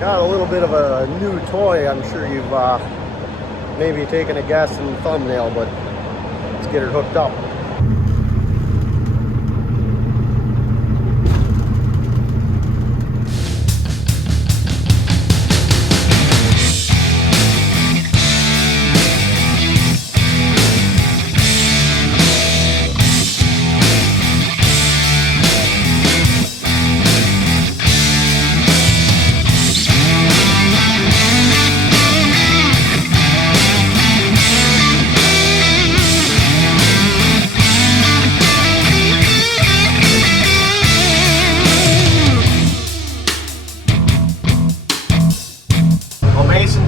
Got a little bit of a new toy. I'm sure you've maybe taken a guess in the thumbnail, but let's get her hooked up.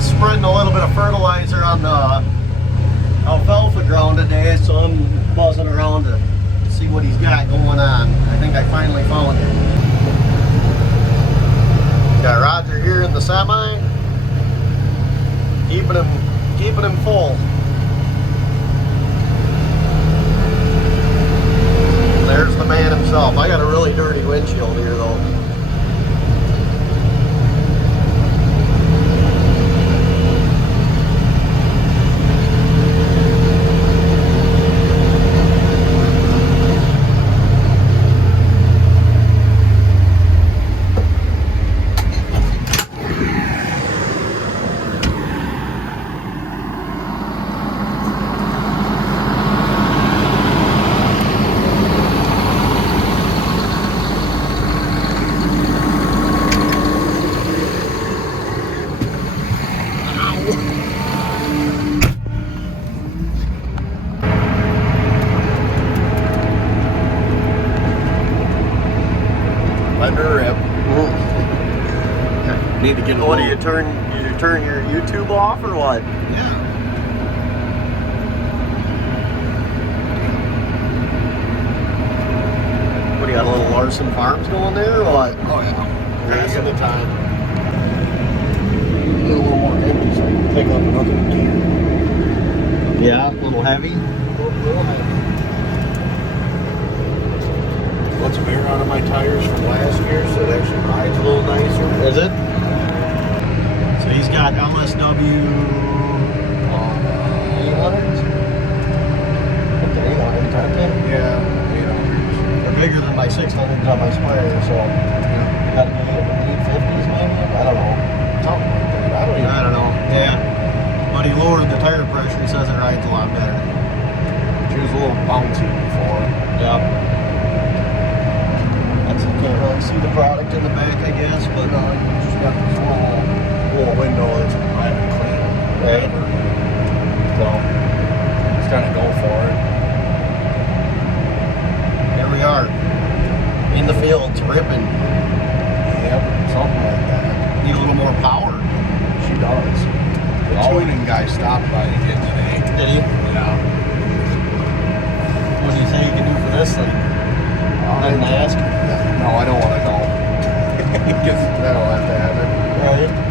Spreading a little bit of fertilizer on the alfalfa ground today, so I'm buzzing around to see what he's got going on. I think I finally found it. Got Roger here in the semi, keeping him full. There's the man himself. I got a really dirty windshield here though. Need to get. What do you turn? You turn your YouTube off or what? Yeah. What do you got? A little Larson Farms going there or what? Oh yeah. Grass at a time. A little more heavy, so you can pick up another gear. Yeah, a little heavy. A little heavy. Put some air out of my tires from last year, so it actually rides a little nicer. Is it? So he's got LSW 800s? What's the 800s, aren't they? Yeah, 800s. They're bigger than my 600s on my sprayer, so got to be 850s maybe? I don't know. Something like that. I don't know. Yeah. But he lowered the tire pressure. He says it rides a lot better. She was a little bouncy before. Yeah. Can't really see the product in the back, I guess, but Just got this little window that's private clean. right. So just kind of go for it. Here we are in the fields ripping. Yep, something like that. Need a little more power. She does. The tuning guy stopped by again today. Did he? Yeah. What do you think you can do for this thing? I didn't ask. No, I don't want to know. Because that'll have to have it. Right.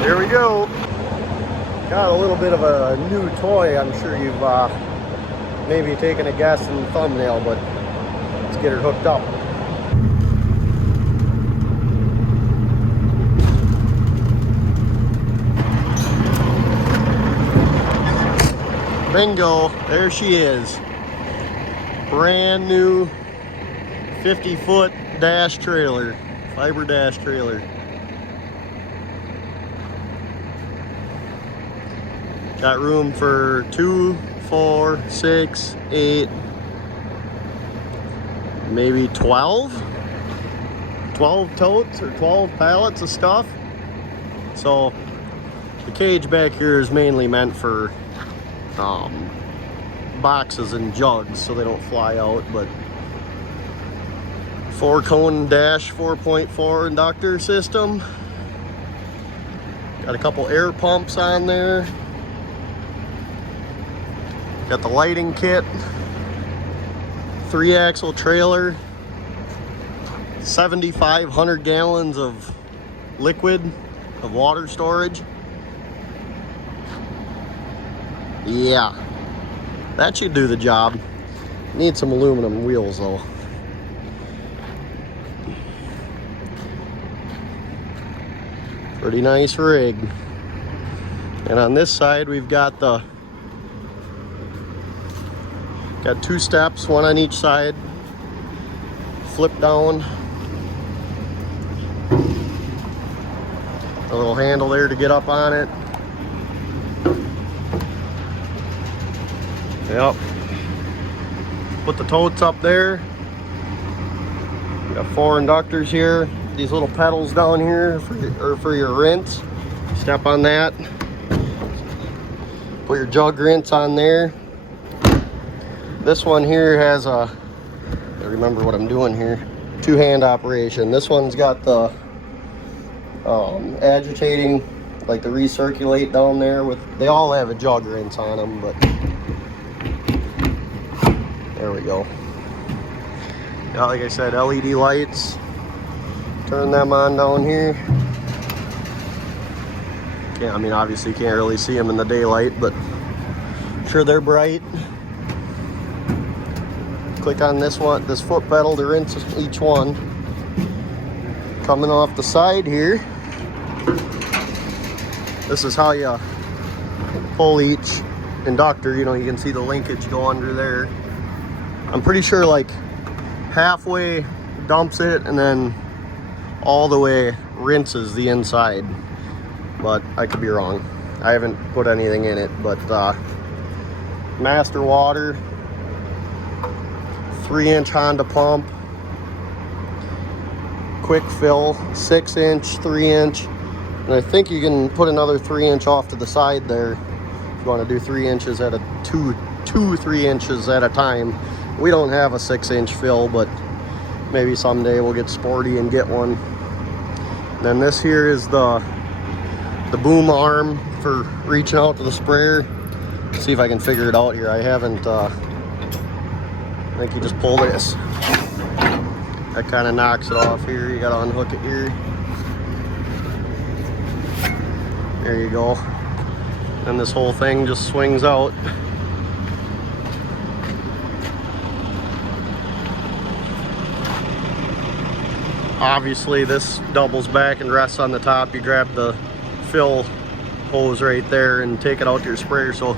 Here we go. Got a little bit of a new toy. I'm sure you've maybe taken a guess in the thumbnail, but let's get her hooked up. Bingo, there she is. Brand new 50-foot dash trailer, fiber dash trailer. Got room for 2 4, 6, 8, maybe 12 totes or 12 pallets of stuff. So the cage back here is mainly meant for boxes and jugs so they don't fly out, but 4-cone dash 4.4 inductor system. Got a couple air pumps on there. Got the lighting kit, 3-axle trailer, 7,500 gallons of liquid of water storage. Yeah, that should do the job. Need some aluminum wheels though. Pretty nice rig. And on this side we've got 2 steps, one on each side. Flip down. A little handle there to get up on it. Yep. Put the totes up there. Got 4 inductors here. These little pedals down here for your rinse. Step on that. Put your jug rinse on there. This one here has a, I remember what I'm doing here, 2-hand operation. This one's got the agitating, like the recirculate down there. They all have a jug rinse on them, but there we go. Yeah, like I said, LED lights. Turn them on down here. Yeah, I mean obviously you can't really see them in the daylight, but I'm sure they're bright. Click on this foot pedal to rinse each one. Coming off the side here, this is how you pull each inductor. You know, you can see the linkage go under there. I'm pretty sure like halfway dumps it and then all the way rinses the inside, but I could be wrong. I haven't put anything in it, but master water, 3-inch Honda pump, quick fill, 6-inch, 3-inch, and I think you can put another 3-inch off to the side there if you want to do 3 inches at a 3 inches at a time. We don't have a 6-inch fill, but maybe someday we'll get sporty and get one. And then this here is the boom arm for reaching out to the sprayer. Let's see if I can figure it out here. I haven't. I think you just pull this. That kind of knocks it off here. You gotta unhook it here. There you go. And this whole thing just swings out. Obviously this doubles back and rests on the top. You grab the fill hose right there and take it out to your sprayer, so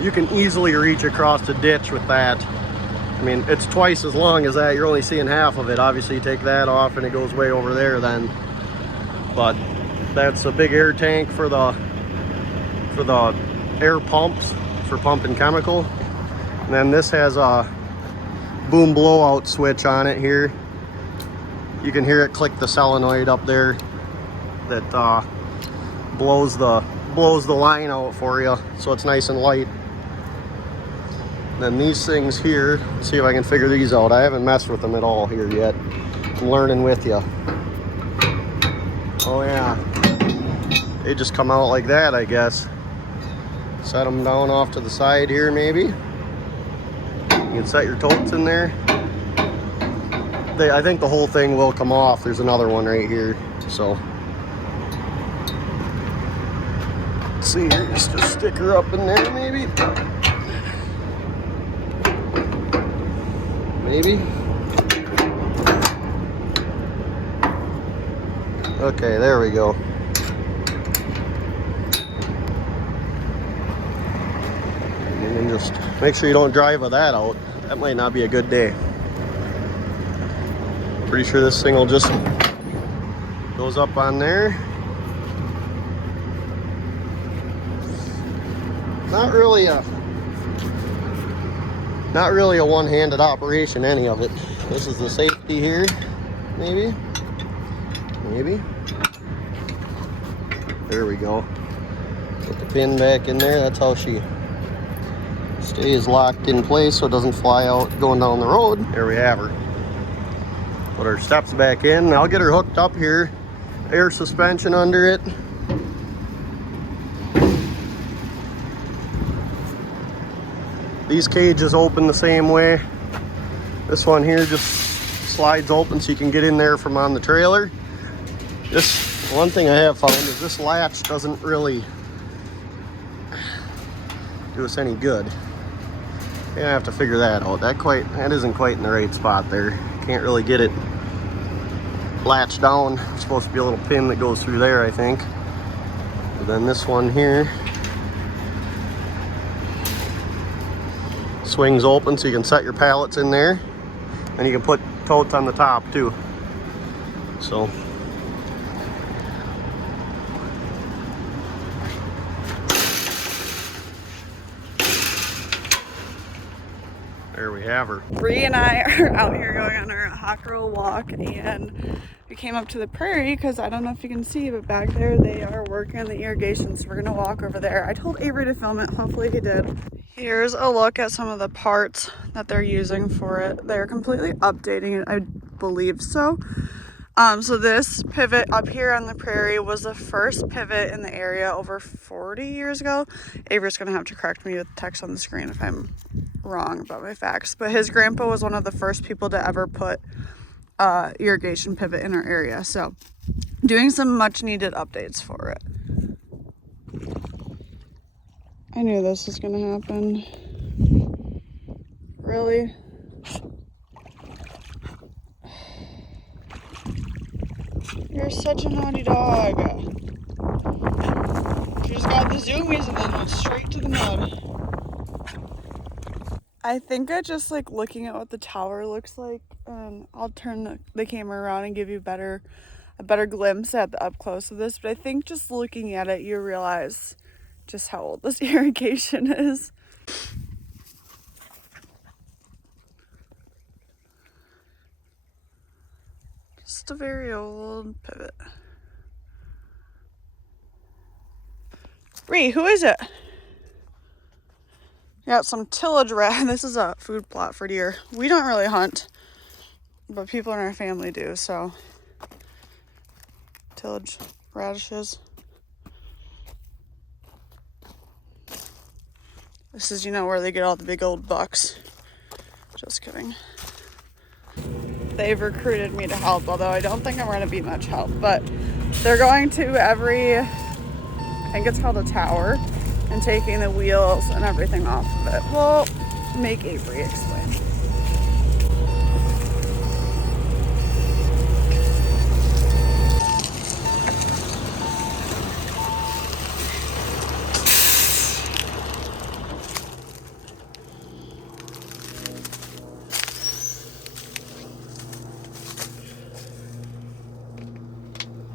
you can easily reach across the ditch with that. I mean, it's twice as long as that. You're only seeing half of it. Obviously you take that off and it goes way over there then. But that's a big air tank for the air pumps for pumping chemical. And then this has a boom blowout switch on it here. You can hear it click the solenoid up there that blows the line out for you, so it's nice and light. And then these things here, let's see if I can figure these out. I haven't messed with them at all here yet. I'm learning with you. Oh yeah, they just come out like that, I guess. Set them down off to the side here maybe. You can set your totes in there. I think the whole thing will come off. There's another one right here, so let's see here, just a sticker up in there maybe. Okay, there we go. And then just make sure you don't drive with that out. That might not be a good day. Pretty sure this thing will just goes up on there. Not really a Not really a one-handed operation, any of it. This is the safety here, maybe. There we go. Put the pin back in there. That's how she stays locked in place so it doesn't fly out going down the road. There we have her. Put her steps back in. I'll get her hooked up here. Air suspension under it. These cages open the same way. This one here just slides open so you can get in there from on the trailer. This one thing I have found is this latch doesn't really do us any good. Yeah, I have to figure that out. That isn't quite in the right spot there. Can't really get it latched down. There's supposed to be a little pin that goes through there, I think. And then this one here swings open so you can set your pallets in there. And you can put totes on the top too. So there we have her. Bree and I are out here going on our hot girl walk, and we came up to the prairie because I don't know if you can see, but back there they are working on the irrigation, so we're gonna walk over there. I told Avery to film it, hopefully he did. Here's a look at some of the parts that they're using for it. They're completely updating it, I believe so. So this pivot up here on the prairie was the first pivot in the area over 40 years ago. Avery's gonna have to correct me with text on the screen if I'm wrong about my facts, but his grandpa was one of the first people to ever put irrigation pivot in our area, so doing some much needed updates for it. I knew this was gonna happen. Really? You're such a naughty dog. She just got the zoomies and then went straight to the mud. I think I just like looking at what the tower looks like, and I'll turn the camera around and give you a better glimpse at the up close of this, but I think just looking at it you realize just how old this irrigation is. Just a very old pivot. Bree, who is it? Got some tillage rat. This is a food plot for deer. We don't really hunt, but people in our family do, so. Tillage radishes. This is, where they get all the big old bucks. Just kidding. They've recruited me to help, although I don't think I'm going to be much help, but they're going to Avery, I think it's called a tower, and taking the wheels and everything off of it. We'll make Avery explain.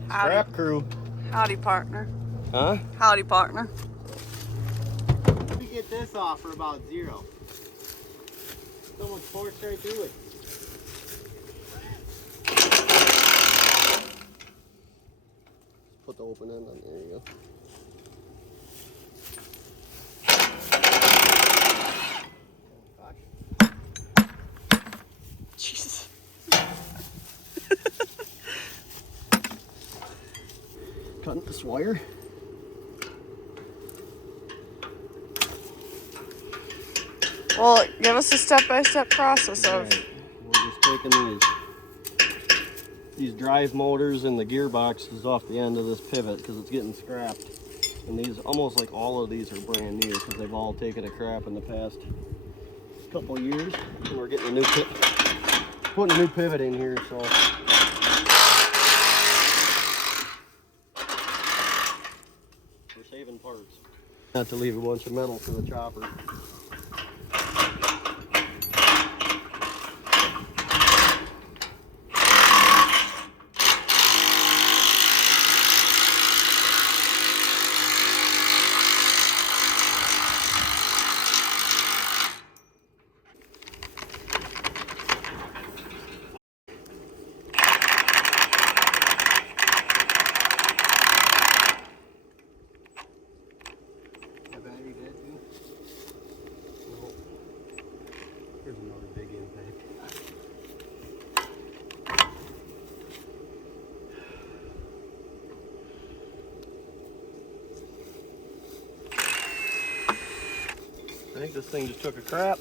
Scrap crew. Howdy, partner. Huh? Howdy, partner. We get this off for about 0. Someone forced right through it. Put the open end on there, you go. Jesus. Cutting this wire. Well, give us a step-by-step process of. Right. We're just taking these drive motors and the gearboxes off the end of this pivot because it's getting scrapped. And these, almost like all of these, are brand new because they've all taken a crap in the past couple years. And we're getting a new putting a new pivot in here, so. We're saving parts. Not to leave a bunch of metal for the chopper. I think this thing just took a crap.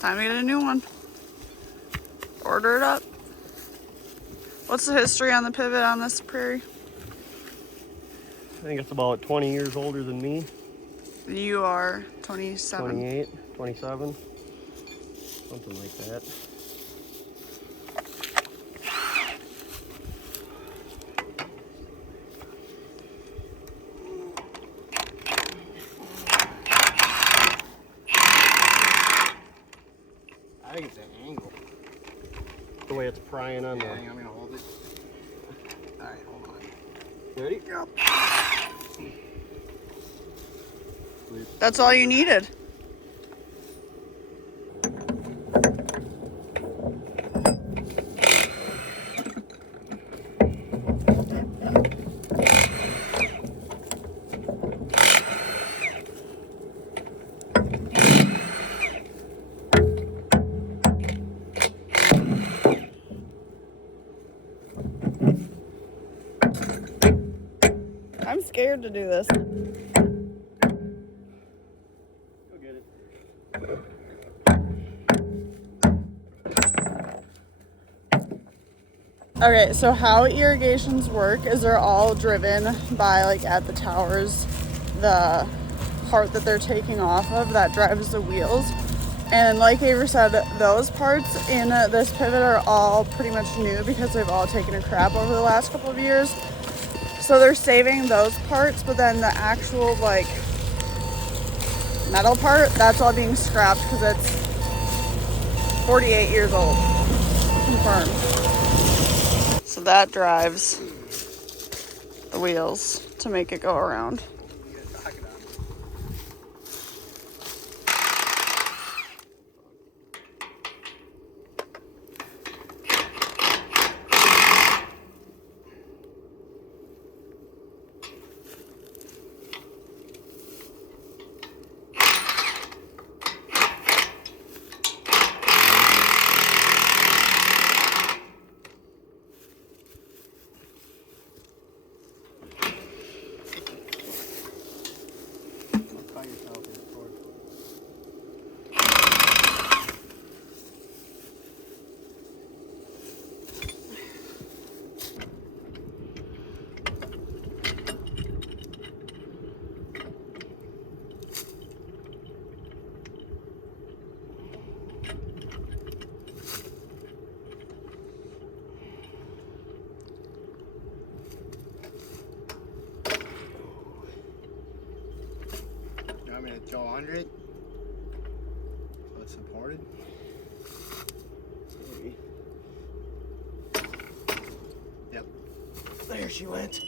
Time to get a new one. Order it up. What's the history on the pivot on this prairie? I think it's about 20 years older than me. You are 27. 28, 27, something like that. I think it's an angle. The way it's prying on Yeah, the... I'm gonna hold it. Alright, hold on. Ready? Yep. That's all you needed. I'm scared to do this. Go get it. Okay, so how irrigations work is they're all driven by, like, at the towers, the part that they're taking off of that drives the wheels. And like Avery said, those parts in this pivot are all pretty much new because they've all taken a crap over the last couple of years. So they're saving those parts, but then the actual, like, metal part, that's all being scrapped because it's 48 years old. Confirmed. So that drives the wheels to make it go around. You want me to go under it? So it's supported? Maybe. Yep. There she went.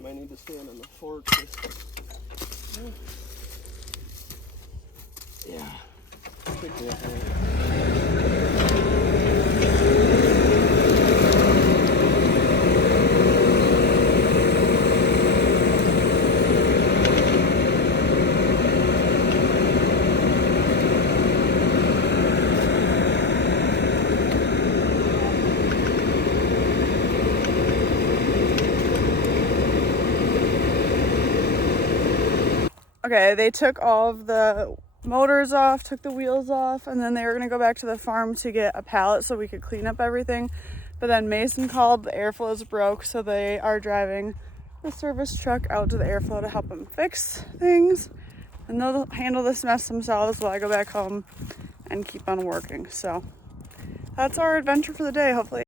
Might need to stand on the fork. Yeah. Should be okay. Okay, they took all of the motors off, took the wheels off, and then they were gonna go back to the farm to get a pallet so we could clean up everything. But then Mason called, the airflows broke, so they are driving the service truck out to the airflow to help them fix things. And they'll handle this mess themselves while I go back home and keep on working. So that's our adventure for the day, hopefully.